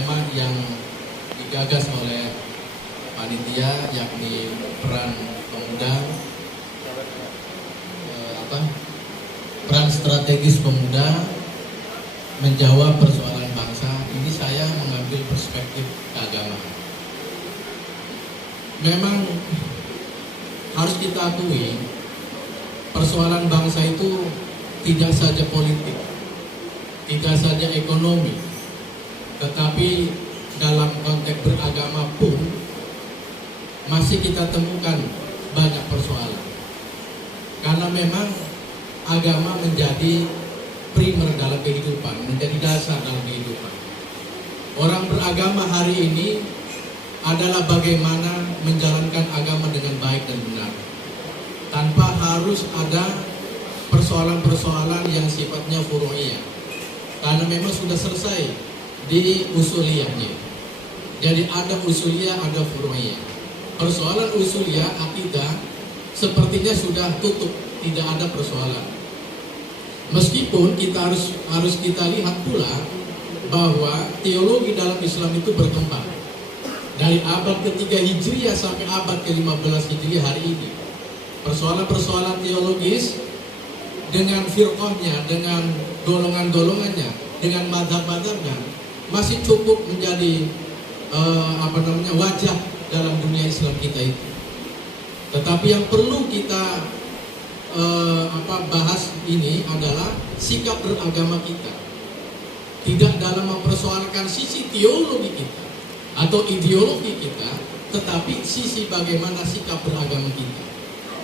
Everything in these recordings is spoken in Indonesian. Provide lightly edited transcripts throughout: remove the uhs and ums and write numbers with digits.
tema yang digagas oleh panitia, yakni peran pemuda, peran strategis pemuda menjawab persoalan bangsa. Ini saya mengambil perspektif keagamaan. Memang harus kita akui, persoalan bangsa itu tidak saja politik, tidak saja ekonomi, tetapi dalam konteks beragama pun masih kita temukan banyak persoalan. Karena memang agama menjadi primer dalam kehidupan, menjadi dasar dalam kehidupan. Orang beragama hari ini adalah bagaimana menjalankan agama dengan baik dan benar, tanpa harus ada persoalan-persoalan yang sifatnya furu'iyah, karena memang sudah selesai di usuliyahnya. Jadi ada usuliyah, ada furu'iyah. Persoalan usuliyah akidah sepertinya sudah tutup, tidak ada persoalan. Meskipun kita harus kita lihat pula bahwa teologi dalam Islam itu berkembang dari abad ke-3 Hijriah sampai abad ke-15 Hijriah hari ini. Persoalan-persoalan teologis dengan firqahnya, dengan golongan-golongannya, dengan madhab-madhabnya masih cukup menjadi wajah dalam dunia Islam kita itu. Tetapi yang perlu kita bahas ini adalah sikap beragama kita, tidak dalam mempersoalkan sisi teologi kita atau ideologi kita, tetapi sisi bagaimana sikap beragama kita.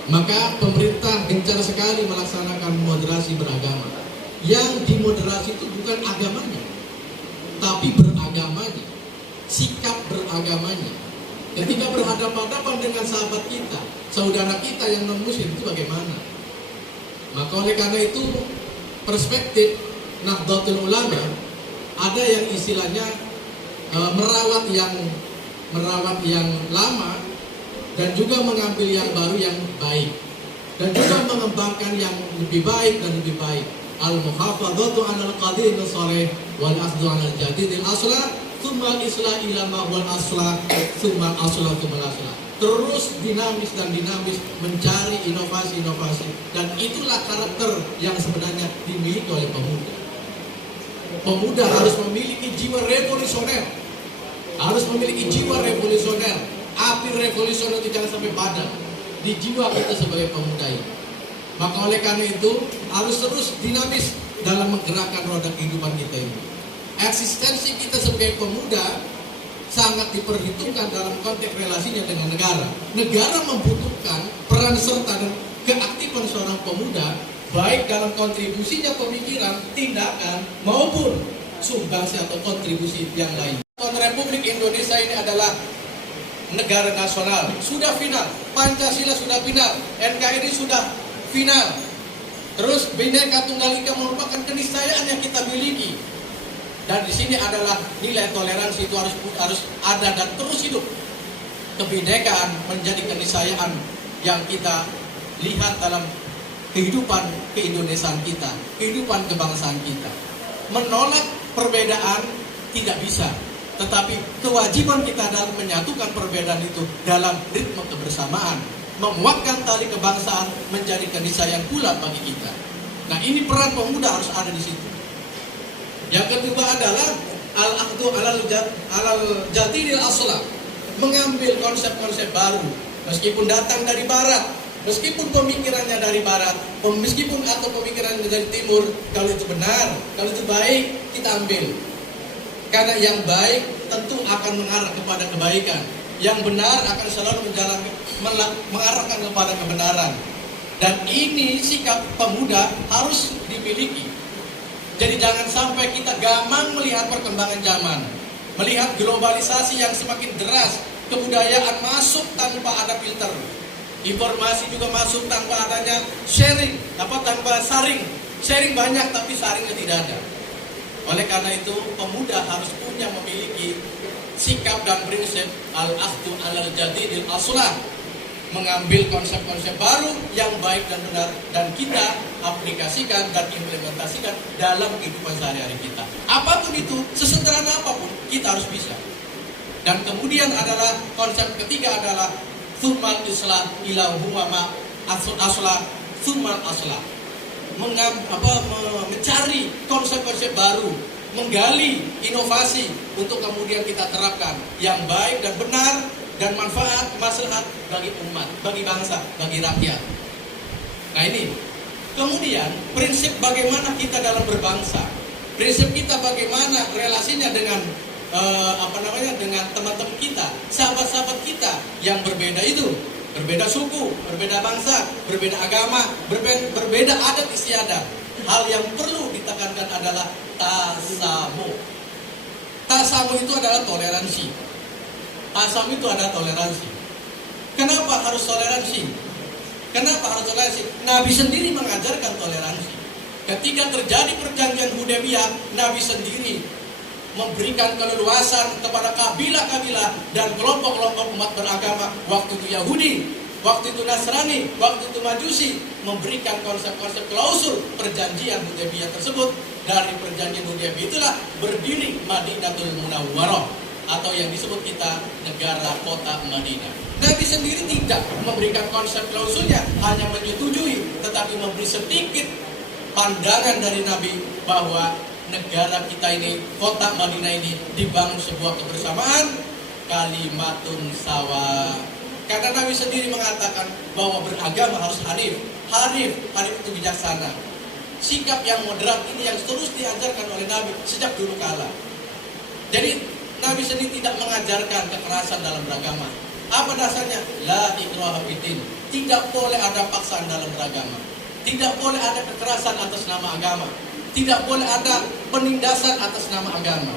Maka pemerintah gencar sekali melaksanakan moderasi beragama. Yang dimoderasi itu bukan agamanya, tapi beragamanya, sikap beragamanya. Ketika berhadapan-hadapan dengan sahabat kita, saudara kita yang non-muslim, itu bagaimana? Maka oleh karena itu perspektif Nahdlatul Ulama ada yang istilahnya merawat yang lama dan juga mengambil yang baru yang baik, dan juga mengembangkan yang lebih baik dan lebih baik. Al-muhafadzatu 'alal qadim as-salih wal akhdhu 'alal jadidil aslah tsumma al-islah ila ma wal aslah tsumma al-aslah tsumma al-aslah. Terus dinamis dan dinamis mencari inovasi-inovasi, dan itulah karakter yang sebenarnya dimiliki oleh pemuda. Pemuda harus memiliki jiwa revolusioner, harus memiliki jiwa revolusioner. Api revolusioner itu jangan sampai padam di jiwa kita sebagai pemuda ini. Maka oleh karena itu harus terus dinamis dalam menggerakkan roda kehidupan kita ini. Eksistensi kita sebagai pemuda sangat diperhitungkan dalam konteks relasinya dengan negara. Negara membutuhkan peran serta dan keaktifan seorang pemuda, baik dalam kontribusinya pemikiran, tindakan, maupun sumbangsi atau kontribusi yang lain. Republik Indonesia ini adalah negara nasional, sudah final. Pancasila sudah final, NKRI sudah final. Terus Bhinneka Tunggal Ika merupakan keniscayaan yang kita miliki. Dan di sini adalah nilai toleransi itu harus ada dan terus hidup. Kebinekaan menjadi keniscayaan yang kita lihat dalam kehidupan keindonesiaan kita, kehidupan kebangsaan kita. Menolak perbedaan tidak bisa, tetapi kewajiban kita adalah menyatukan perbedaan itu dalam ritme kebersamaan, menguatkan tali kebangsaan menjadi keniscayaan pula bagi kita. Nah, ini peran pemuda harus ada di situ. Yang kedua adalah al-akhdhu 'alal jadidil aslah, mengambil konsep-konsep baru meskipun datang dari barat, meskipun pemikirannya dari barat, meskipun atau pemikirannya dari timur. Kalau itu benar, kalau itu baik, kita ambil. Karena yang baik tentu akan mengarah kepada kebaikan, yang benar akan selalu mengarahkan kepada kebenaran. Dan ini sikap pemuda harus dimiliki. Jadi jangan sampai kita gamang melihat perkembangan zaman, melihat globalisasi yang semakin deras, kebudayaan masuk tanpa ada filter, informasi juga masuk tanpa adanya tanpa saring. Sharing banyak tapi saringnya tidak ada. Oleh karena itu pemuda harus memiliki sikap dan prinsip al-akhdhu 'alal jadidil aslah, mengambil konsep-konsep baru yang baik dan benar, dan kita aplikasikan dan implementasikan dalam kehidupan sehari-hari kita. Apapun itu, sesederhana apapun, kita harus bisa. Dan kemudian adalah konsep ketiga adalah tsummal islah ila humama asla tsummal asla. Mencari konsep-konsep baru, menggali inovasi untuk kemudian kita terapkan yang baik dan benar dan manfaat maslahat bagi umat, bagi bangsa, bagi rakyat. Nah ini, kemudian prinsip bagaimana kita dalam berbangsa, prinsip kita bagaimana relasinya dengan dengan teman-teman kita, sahabat-sahabat kita yang berbeda itu, berbeda suku, berbeda bangsa, berbeda agama, berbeda adat istiadat. Hal yang perlu ditekankan adalah tasamu. Tasamu itu adalah toleransi. Tasamu itu adalah toleransi. Kenapa harus toleransi? Kenapa harus toleransi? Nabi sendiri mengajarkan toleransi. Ketika terjadi perjanjian Hudaybiyah, Nabi sendiri memberikan keleluasan kepada kabilah-kabilah dan kelompok-kelompok umat beragama. Waktu itu Yahudi, waktu itu Nasrani, waktu itu Majusi, memberikan konsep-konsep klausul perjanjian Hudaybiyah tersebut. Dari perjanjian Hudaybiyah itulah berdiri Madinatul Munawwarah, atau yang disebut kita negara kota Madinah. Nabi sendiri tidak memberikan konsep klausulnya, hanya menyetujui, tetapi memberi sedikit pandangan dari Nabi bahwa negara kita ini, kota Madinah ini dibangun sebuah kebersamaan, kalimatun sawa. Karena Nabi sendiri mengatakan bahwa beragama harus hanif. Hanif itu bijaksana. Sikap yang moderat ini yang terus diajarkan oleh Nabi sejak dulu kala. Jadi Nabi sendiri tidak mengajarkan kekerasan dalam beragama. Apa dasarnya? La ikraha fiddin. Tidak boleh ada paksaan dalam beragama. Tidak boleh ada kekerasan atas nama agama. Tidak boleh ada penindasan atas nama agama.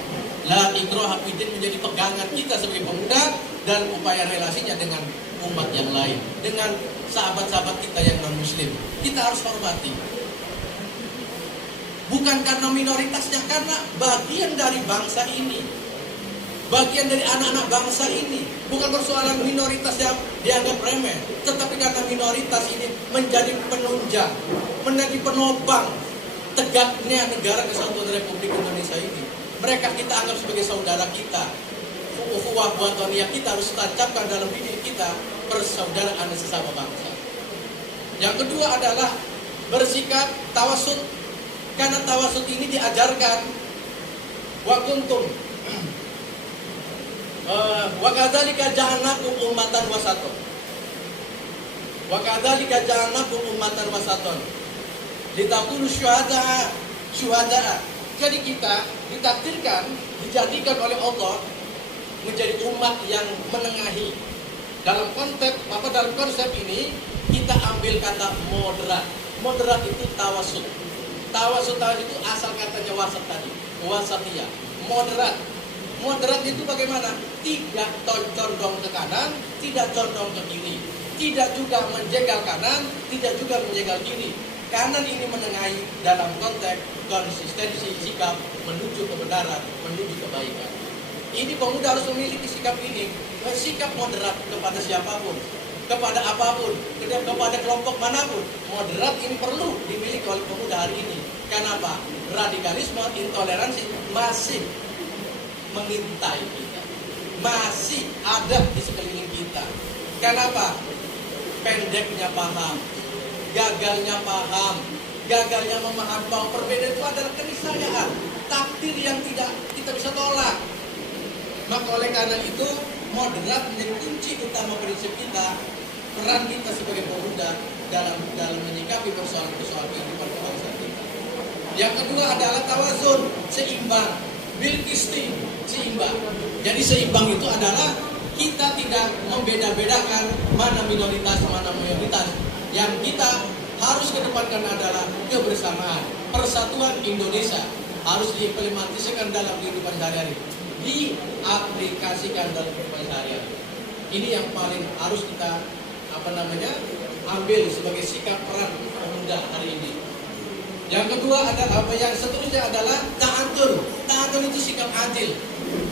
La ikraha fiddin menjadi pegangan kita sebagai pemuda dan upaya relasinya dengan umat yang lain, dengan sahabat-sahabat kita yang non-muslim. Kita harus hormati. Bukan karena minoritasnya, karena bagian dari bangsa ini, bagian dari anak-anak bangsa ini. Bukan persoalan minoritas yang dianggap remeh, tetapi karena minoritas ini menjadi penunjang, menjadi penopang tegaknya negara Kesatuan Republik Indonesia ini. Mereka kita anggap sebagai saudara kita. Ukhuwah wataniyah kita harus tancapkan dalam diri kita, persaudaraan sesama bangsa. Yang kedua adalah bersikap tawasud. Karena tawasud ini diajarkan wa kuntum wa kadzalika ja'alnakum ummatan wasatan. Wa kadzalika ja'alnakum ummatan wasatan. Litakunu syuhada'a. Jadi kita ditakdirkan, dijadikan oleh Allah menjadi umat yang menengahi. Dalam konsep ini kita ambil kata moderat. Moderat itu tawasud. Tawasud itu asal katanya wasat tadi, wasatiyah. Moderat itu bagaimana? Tidak condong ke kanan, tidak condong ke kiri, tidak juga menjegal kanan, tidak juga menjegal kiri. Kanan ini menengahi dalam konteks konsistensi sikap menuju kebenaran, menuju kebaikan. Ini pemuda harus memiliki sikap ini, sikap moderat kepada siapapun, kepada apapun, kepada kelompok manapun. Moderat ini perlu dimiliki oleh pemuda hari ini. Kenapa? Radikalisme, intoleransi masih mengintai kita, masih ada di sekeliling kita. Kenapa? Pendeknya paham, gagalnya paham, gagalnya memahami bahwa perbedaan itu adalah keniscayaan, takdir yang tidak kita bisa tolak. Maka oleh karena itu moderat menjadi kunci utama prinsip kita, peran kita sebagai pemuda dalam menyikapi persoalan-persoalan kehidupan bangsa kita. Yang kedua adalah tawazun, seimbang, bil qisti, seimbang. Jadi seimbang itu adalah kita tidak membeda-bedakan mana minoritas, mana mayoritas. Yang kita harus kedepankan adalah kebersamaan, persatuan Indonesia harus diimplementasikan dalam kehidupan sehari-hari, diaplikasikan dalam kehidupan sehari-hari. Ini yang paling harus kita ambil sebagai sikap peran pemuda hari ini. Yang kedua adalah yang seterusnya adalah ta'atul. Ta'atul itu sikap adil.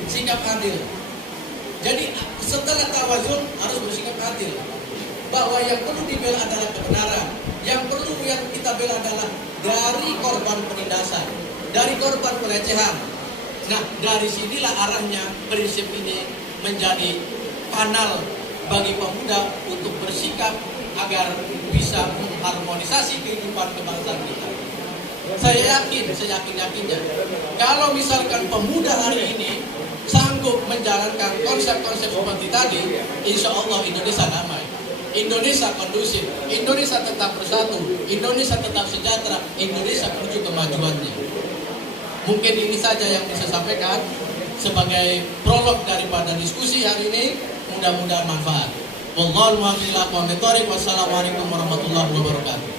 Sikap adil. Jadi setelah tawazun harus bersikap adil. Bahwa yang perlu dibela adalah kebenaran. Yang perlu yang kita bela adalah dari korban penindasan, dari korban pelecehan. Nah, dari sinilah arahnya prinsip ini menjadi kanal bagi pemuda untuk bersikap agar bisa mengharmonisasi kehidupan kebangsaan kita. Saya yakin-yakinnya, kalau misalkan pemuda hari ini sanggup menjalankan konsep-konsep seperti tadi, insya Allah Indonesia damai, Indonesia kondusif, Indonesia tetap bersatu, Indonesia tetap sejahtera, Indonesia menuju kemajuannya. Mungkin ini saja yang bisa sampaikan sebagai prolog daripada diskusi hari ini. Mudah-mudahan manfaat. Wassalamualaikum warahmatullahi wabarakatuh.